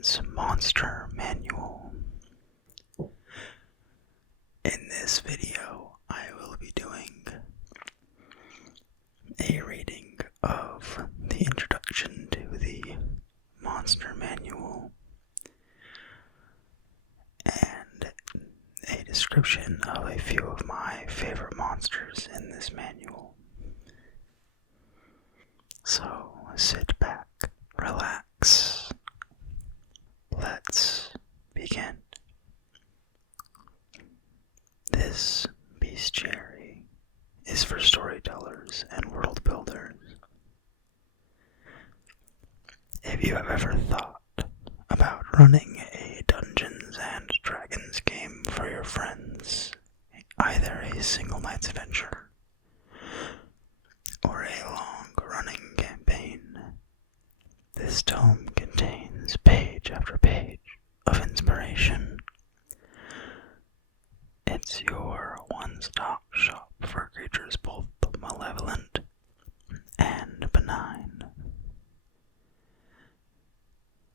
Origins Monster Manual. In this video, I will be doing a reading of the introduction to the Monster Manual and a description of a few of my favorite monsters in this manual. So sit back, relax. Let's begin. This bestiary is for storytellers and world builders. If you have ever thought about running a Dungeons and Dragons game for your friends, either a single night's adventure or a long-running campaign, this tome contains page after page of inspiration. It's your one-stop shop for creatures both malevolent and benign.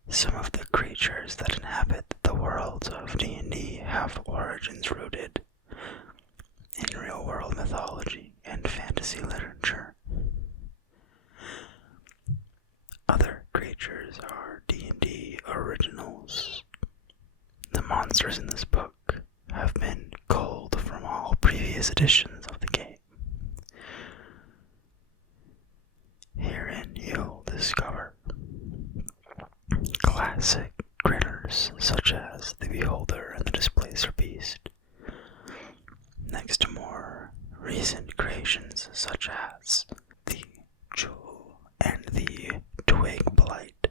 Some of the creatures that inhabit the worlds of D&D have origins rooted in real-world mythology and fantasy literature. Other creatures are D&D originals. The monsters in this book have been culled from all previous editions of the game. Herein you'll discover classic critters such as the Beholder and the Displacer Beast, next to more recent creations such as the Jewel and the Twig Blight.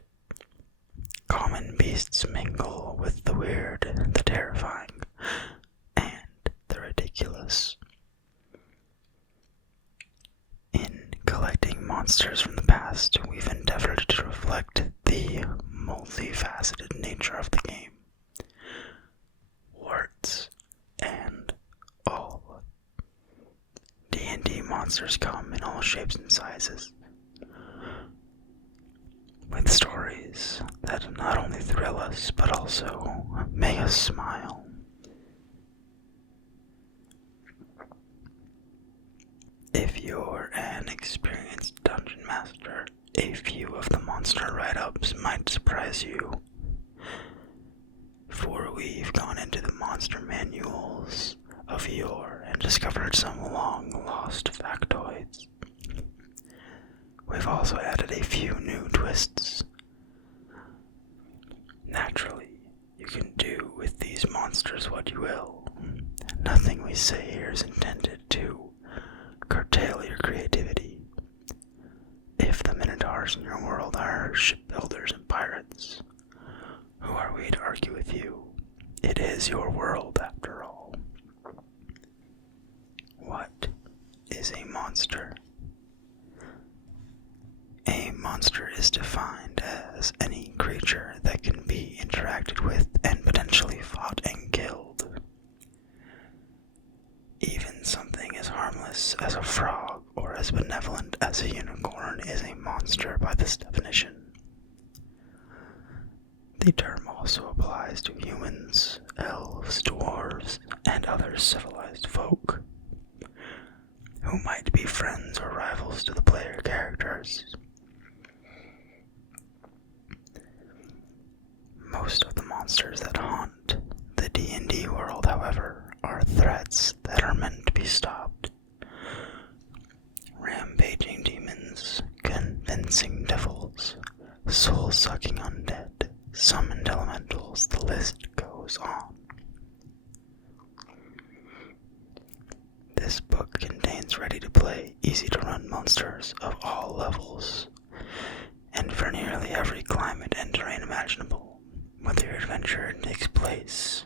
Common beasts mingle with the weird, the terrifying, and the ridiculous. In collecting monsters from the past, we've endeavored to reflect the multifaceted nature of the game, warts and all. D&D monsters come in all shapes and sizes, with stories that not only thrill us but also make us smile. If you're an experienced dungeon master, a few of the monster write-ups might surprise you, for we've gone into the monster manuals of yore and discovered some long-lost factoids. We've also added a few new twists. Naturally, you can do with these monsters what you will. Nothing we say here is intended to curtail your creativity. If the Minotaurs in your world are shipbuilders and pirates, who are we to argue with you? It is your world after all. What is a monster? A monster is defined as any creature that can be interacted with and potentially fought and killed. Even something as harmless as a frog or as benevolent as a unicorn is a monster by this definition. The term also applies to humans, elves, dwarves, and other civilized folk, who might be friends or rivals to the player characters. Most of the monsters that haunt the D&D world, however, are threats that are meant to be stopped. Rampaging demons, convincing devils, soul-sucking undead, summoned elementals, the list goes on. This book contains ready-to-play, easy-to-run monsters of all levels, and for nearly every climate and terrain imaginable, whether your adventure takes place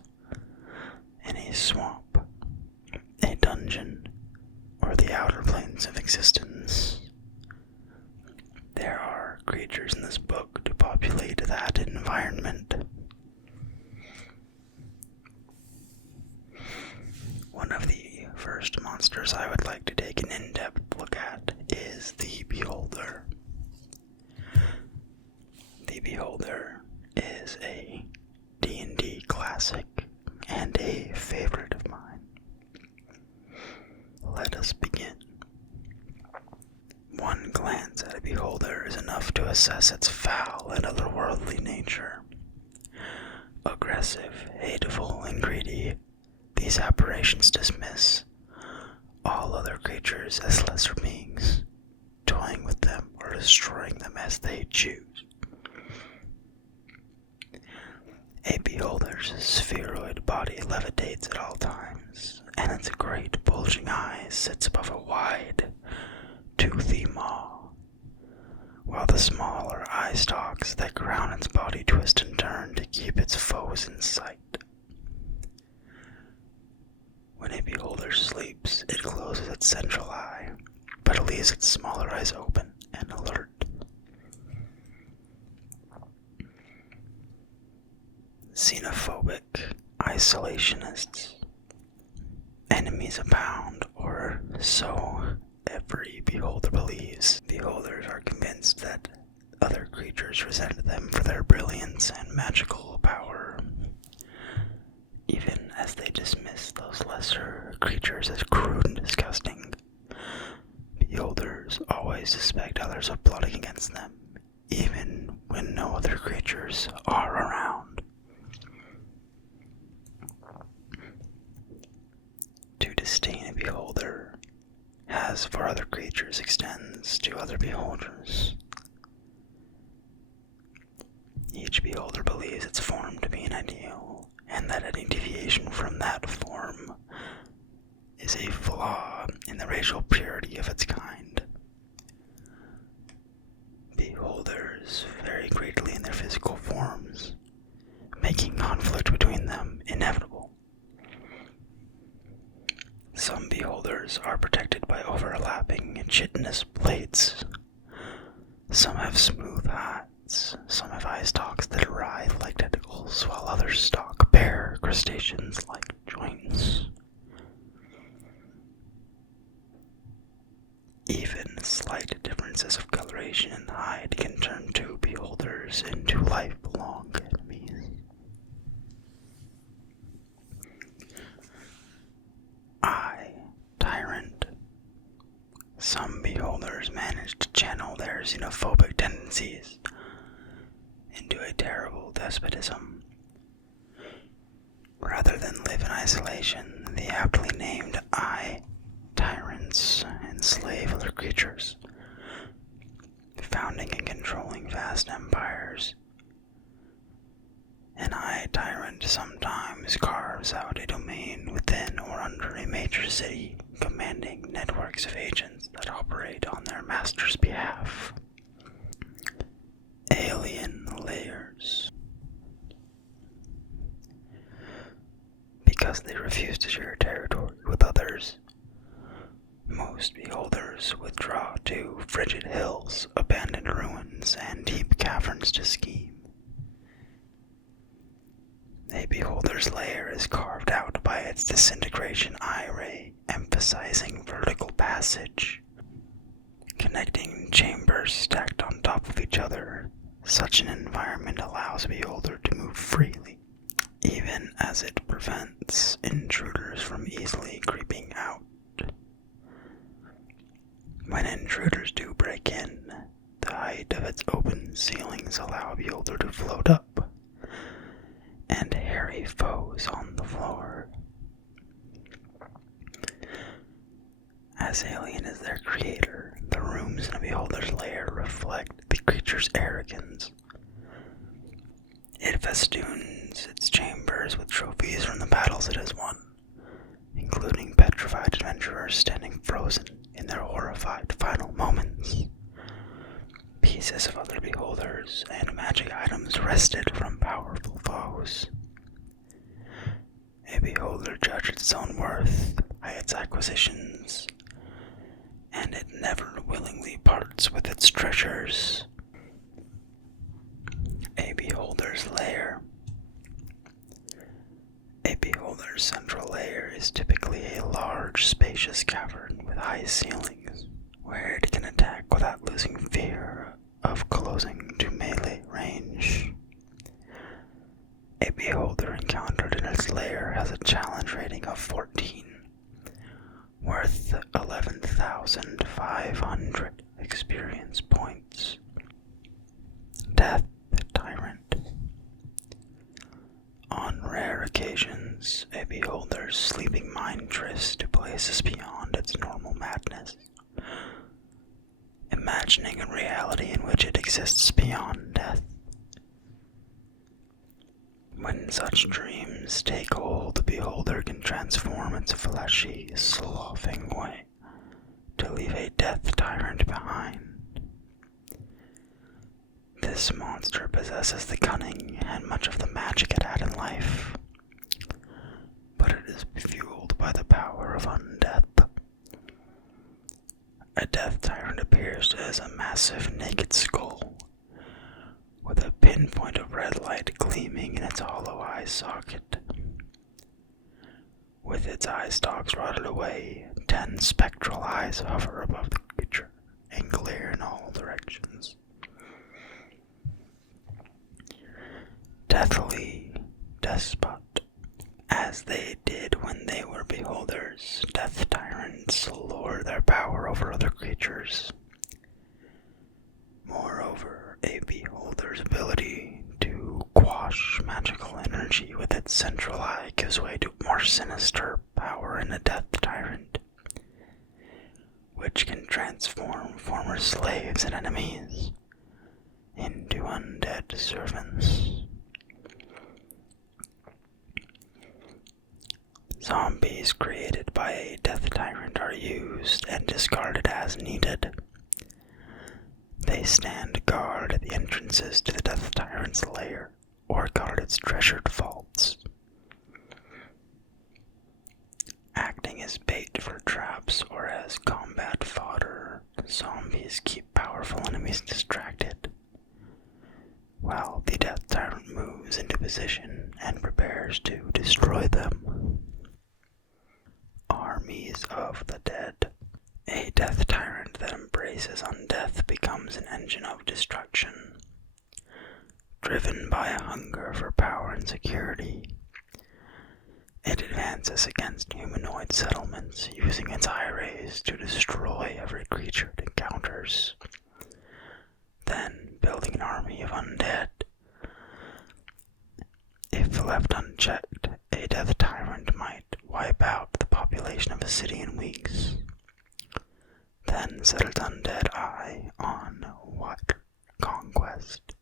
in a swamp, a dungeon, or the outer planes of existence. There are creatures in this book to populate that environment. One of the first monsters I would like to take an in-depth look at is the Beholder. The Beholder is a favorite of mine. Let us begin. One glance at a beholder is enough to assess its foul and otherworldly nature. Aggressive, hateful, and greedy, these apparitions dismiss all other creatures as lesser beings, toying with them or destroying them as they choose. A beholder's spheroid body levitates at all times, and its great bulging eye sits above a wide, toothy maw, while the smaller eye stalks that crown its body twist and turn to keep its foes in sight. When a beholder sleeps, it closes its central eye, but it leaves its smaller eyes open and alert. Xenophobic isolationists. Enemies abound, or so every beholder believes. Beholders are convinced that other creatures resent them for their brilliance and magical power, even as they dismiss those lesser creatures as crude and disgusting. Beholders always suspect others of plotting against them, even when no other creatures are around. To disdain a beholder, as for other creatures, extends to other beholders. Each beholder believes its form to be an ideal, and that any deviation from that form is a flaw in the racial purity of its kind. Beholders vary greatly in their physical forms, making conflict between them inevitable. Some beholders are protected by overlapping chitinous plates. Some have smooth hides. Some have eye stalks that writhe like tentacles, while others stalk bare crustaceans-like joints. Even slight differences of coloration and hide can turn two beholders into lifelong enemies. Tyrant. Some beholders manage to channel their xenophobic tendencies into a terrible despotism. Rather than live in isolation, the aptly named tyrants enslave other creatures, founding and controlling vast empires. An tyrant sometimes carves out a domain within or under a major city, commanding networks of agents that operate on their master's behalf. Alien layers. Because they refuse to share territory with others, most beholders withdraw to frigid hills, abandoned ruins, and deep caverns to scheme. A beholder's lair is carved out by its disintegration eye ray, emphasizing vertical passage, connecting chambers stacked on top of each other. Such an environment allows a beholder to move freely, even as it prevents intruders from easily creeping out. When intruders do break in, the height of its open ceilings allow a beholder to float up, and hairy foes on the floor. As alien as their creator, the rooms in a beholder's lair reflect the creature's arrogance. It festoons its chambers with trophies from the battles it has won, including petrified adventurers standing frozen in their horrified final moments, pieces of other beholders, and magic items wrested from powerful foes. A beholder judges its own worth by its acquisitions, and it never willingly parts with its treasures. A beholder's lair. A beholder's central lair is typically a large, spacious cavern with high ceilings, where it can attack without losing fear of closing to melee range. A beholder encountered in its lair has a challenge challenge rating of 14, worth 11,500 experience points. Death Tyrant. On rare occasions, a beholder's sleeping mind drifts to places beyond its normal madness, imagining a reality in which it exists beyond death. When such dreams take hold, the beholder can transform its fleshy, sloughing way to leave a death tyrant behind. This monster possesses the cunning and much of the magic it had in life, but it is fueled by the power of undeath. A death tyrant appears as a massive naked skull, with a pinpoint of red light gleaming in its hollow eye socket. With its eye stalks rotted away, 10 spectral eyes hover above the creature and glare in all directions. Deathly despot, as they did when they were beholders, death tyrants lord their power over other creatures. Moreover, a beholder's ability to quash magical energy with its central eye gives way to more sinister power in a death tyrant, which can transform former slaves and enemies into undead servants. Zombies created by a death tyrant are used and discarded as needed. They stand guard at the entrances to the death tyrant's lair or guard its treasured vaults. Acting as bait for traps or as combat fodder, zombies keep powerful enemies distracted, while the death tyrant moves into position and prepares to destroy them. Armies of the Dead. A death tyrant that embraces undeath becomes an engine of destruction. Driven by a hunger for power and security, it advances against humanoid settlements, using its eye rays to destroy every creature it encounters, then building an army of undead. If left unchecked, a death tyrant might wipe out the population of a city in weeks, then set its undead eye on what conquest.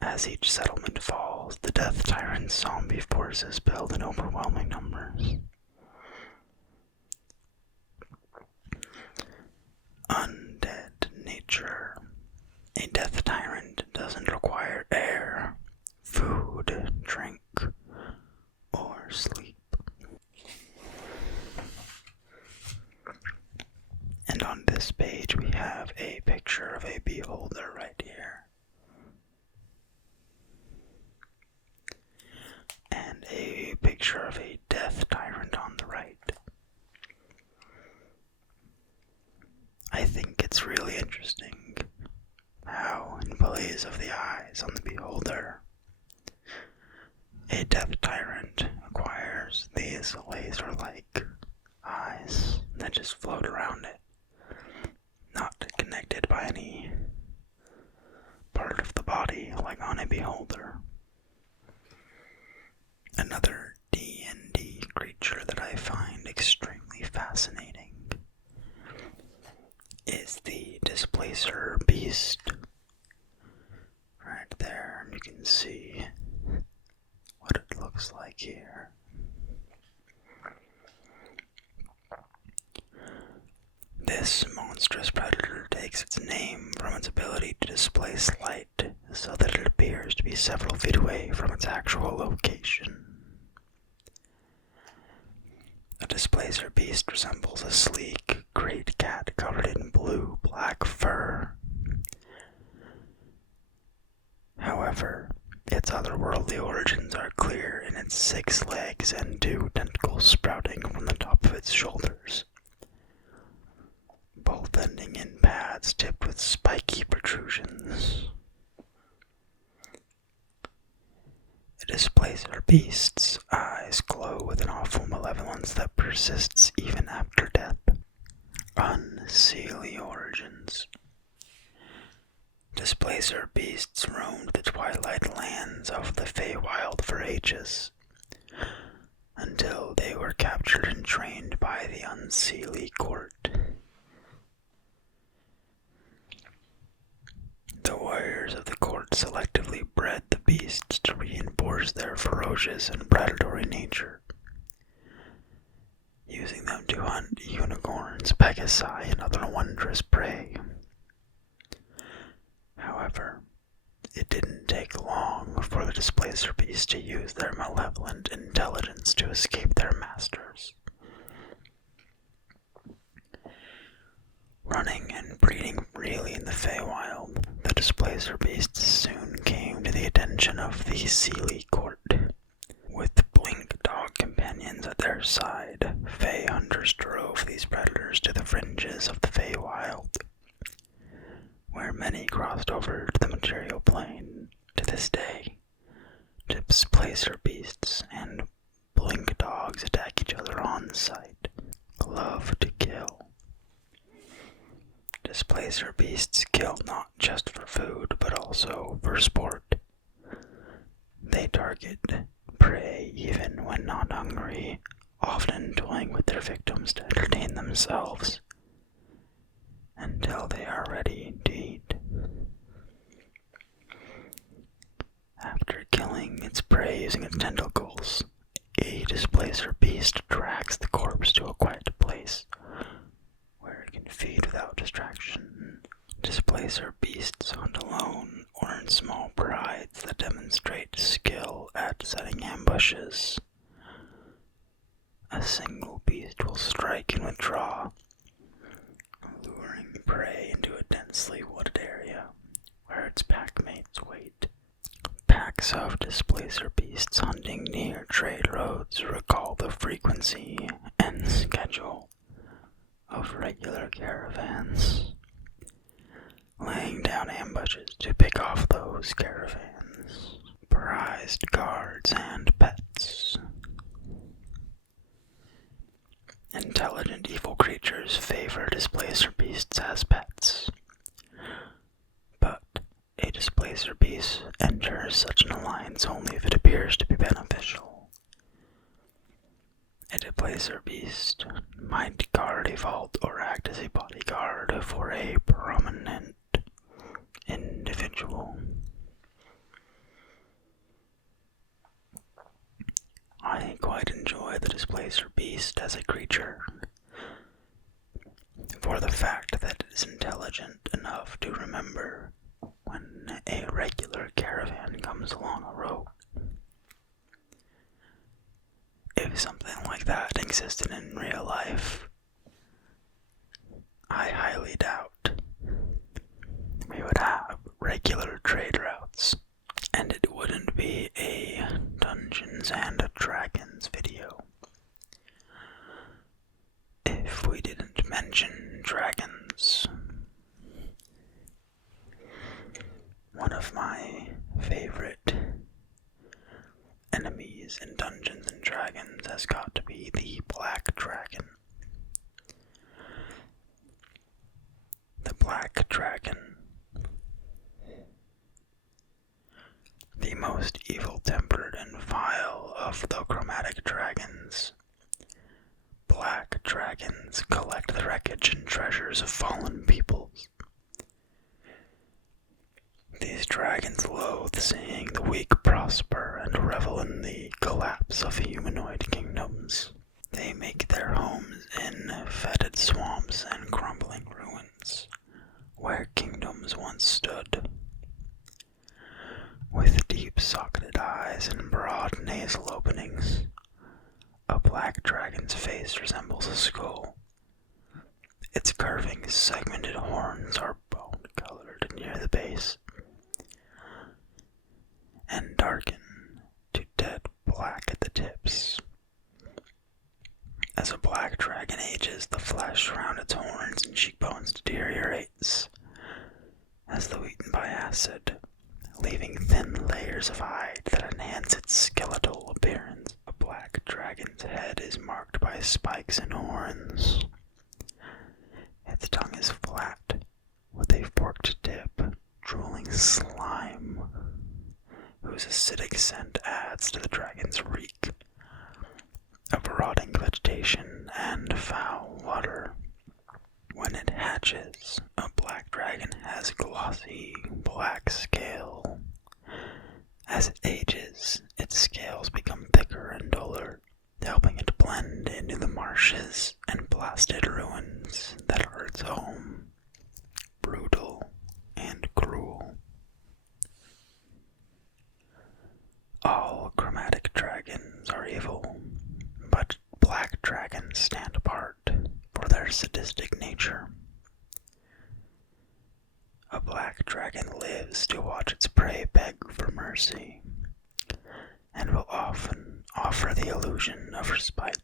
As each settlement falls, the death tyrant's zombie forces build in overwhelming numbers. Undead nature. A death tyrant doesn't require air, food, drink, or sleep. And on this page we have a picture of a beholder right here. And a picture of a death tyrant on the right. I think it's really interesting how, in place of the eyes on the beholder, a death tyrant acquires these laser-like eyes that just float around it, not connected by any part of the body like on a beholder. Another DnD creature that I find extremely fascinating is the displacer beast. Right there, you can see what it looks like here. This monstrous predator takes its name from its ability to displace light, so that it appears to be several feet away from its actual location. The displacer beast resembles a sleek, great cat covered in blue-black fur. However, its otherworldly origins are clear in its 6 legs and 2 tentacles sprouting from the top of its shoulders, both ending in pads tipped with spiky protrusions. It Displacer beasts' eyes glow with an awful malevolence that persists even after death. Unseelie origins. Displacer beasts roamed the twilight lands of the Feywild for ages, until they were captured and trained by the Unseelie court. The warriors of the court selectively bred the beasts to reinforce their ferocious and predatory nature, using them to hunt unicorns, pegasi, and other wondrous prey. However, it didn't take long for the displacer beasts to use their malevolent intelligence to escape their masters. Running and breeding freely in the Feywild, the displacer beasts soon came to the attention of the Seelie court. With blink dog companions at their side, Fey hunters drove these predators to the fringes of the Feywild, where many crossed over to the material plane. To this day, displacer beasts and blink dogs attack each other on sight, love to kill. Displacer beasts kill not just for food, but also for sport. They target prey even when not hungry, often toying with their victims to entertain themselves until they are ready to eat. After killing its prey using its tentacles, a displacer beast drags the corpse to a quiet place where it can feed without distraction. Displacer beasts hunt alone or in small prides that demonstrate skill at setting ambushes. A single beast will strike and withdraw, luring prey into a densely wooded area where its packmates wait. Packs of displacer beasts hunting near trade roads recall the frequency and schedule of regular caravans, laying down ambushes to pick off those caravans, prized guards, and pets. Intelligent evil creatures favor displacer beasts as pets, but a displacer beast enters such an alliance only if it appears to be beneficial. A displacer beast might guard a vault or act as a bodyguard for a prominent individual. I quite enjoy the displacer beast as a creature, for the fact that it is intelligent enough to remember when a regular caravan comes along a road. If something like that existed in real life, I highly doubt we would have regular trade routes, and it wouldn't be a Dungeons and Dragons video if we didn't mention dragons. One of my favorite enemies in Dungeons and Dragons has got to be the Black Dragon. The Black Dragon, the most evil-tempered and vile of the chromatic dragons. Black dragons collect the wreckage and treasures of fallen peoples. These dragons loathe seeing the weak prosper and revel in the collapse of humanoid kingdoms. They make their homes in fetid swamps and crumbling ruins, where kingdoms once stood. With deep-socketed eyes and broad nasal openings, a black dragon's face resembles a skull. Its curving, segmented horns are bone-colored near the base, and darken to dead black at the tips. As a black dragon ages, the flesh around its horns and cheekbones deteriorates, as though eaten by acid, leaving thin layers of hide that enhance its skeletal appearance. A black dragon's head is marked by spikes and horns. Its tongue is flat, with a forked tip, drooling slime, whose acidic scent adds to the dragon's reek of rotting vegetation and foul water. When it hatches, a black dragon has glossy black scale. As it ages, its scales become thicker and duller, helping it blend into the marshes and blasted ruins that are its home. Brutal and cruel. All chromatic dragons are evil, but black dragons stand apart for their sadistic nature. A black dragon lives to watch its prey beg for mercy, and will often offer the illusion of respite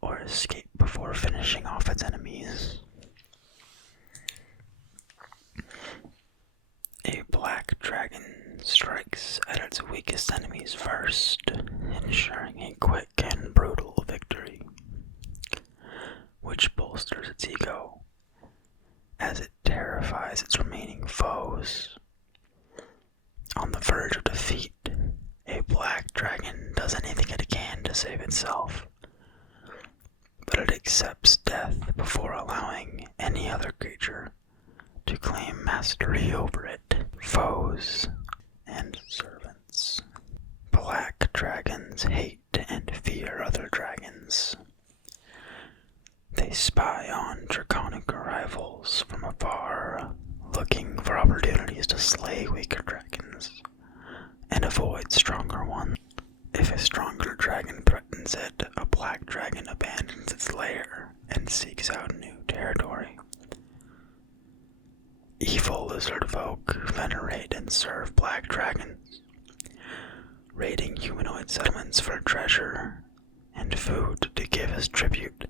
or escape before finishing off its enemies. A black dragon strikes at its weakest enemies first, ensuring a quick and brutal victory, which bolsters its ego as it terrifies its remaining foes. On the verge of defeat, a black dragon does anything it can to save itself, but it accepts death before allowing any other creature to claim mastery over it. Foes and servants. Black dragons hate and fear other dragons. They spy on draconic rivals from afar, looking for opportunities to slay weaker dragons and avoid stronger ones. If a stronger dragon threatens it, a black dragon abandons its lair and seeks out new territory. Evil lizard folk venerate and serve black dragons, raiding humanoid settlements for treasure and food to give as tribute,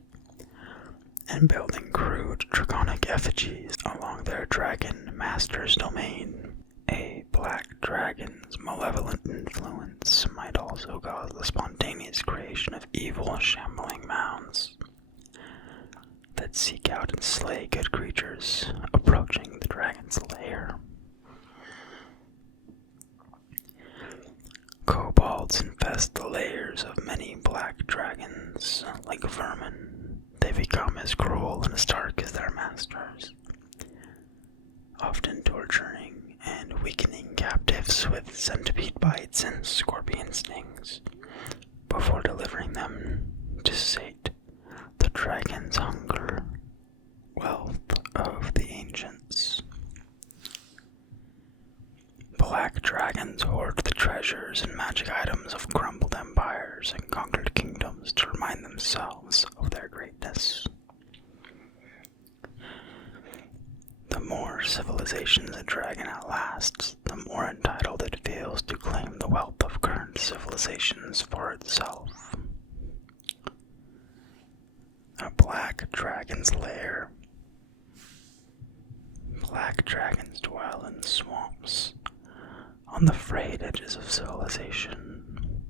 and building crude draconic effigies along their dragon master's domain. A black dragon's malevolent influence might also cause the spontaneous creation of evil shambling mounds that seek out and slay good creatures approaching the dragon's lair. Kobolds infest the lairs of many black dragons. Like vermin, they become as cruel and as dark as their masters, often torturing and weakening captives with centipede bites and scorpion stings before delivering them to sate the dragon's hunger. Wealth of the ancients. Black dragons hoard the treasures and magic items of crumbled empires and conquered kingdoms to remind themselves of their greatness. The more civilizations a dragon outlasts, the more entitled it feels to claim the wealth of current civilizations for itself. A black dragon's lair. Black dragons dwell in swamps on the frayed edges of civilization.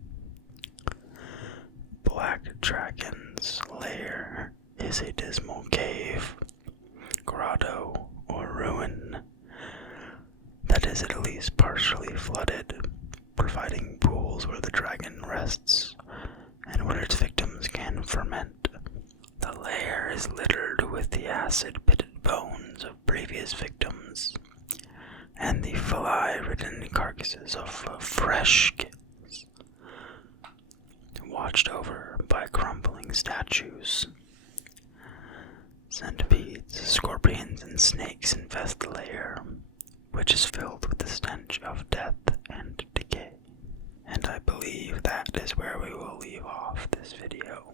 Black dragon's lair is a dismal cave, grotto, or ruin that is at least partially flooded, providing pools where the dragon rests and where its victims can ferment. The lair is littered with the acid-pitted bones of previous victims and the fly-ridden carcasses of fresh kills, watched over by crumbling statues. Centipedes, scorpions, and snakes infest the lair, which is filled with the stench of death and decay. And I believe that is where we will leave off this video,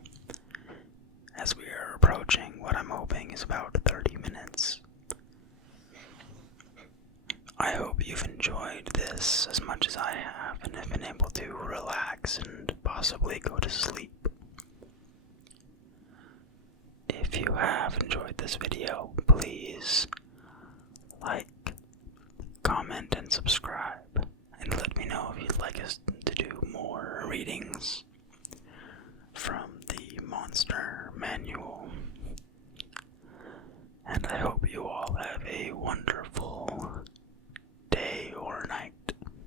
as we are approaching what I'm hoping is about 30 minutes. I hope you've enjoyed this as much as I have and have been able to relax and possibly go to sleep. If you have enjoyed this video, please like, comment, and subscribe. things from the monster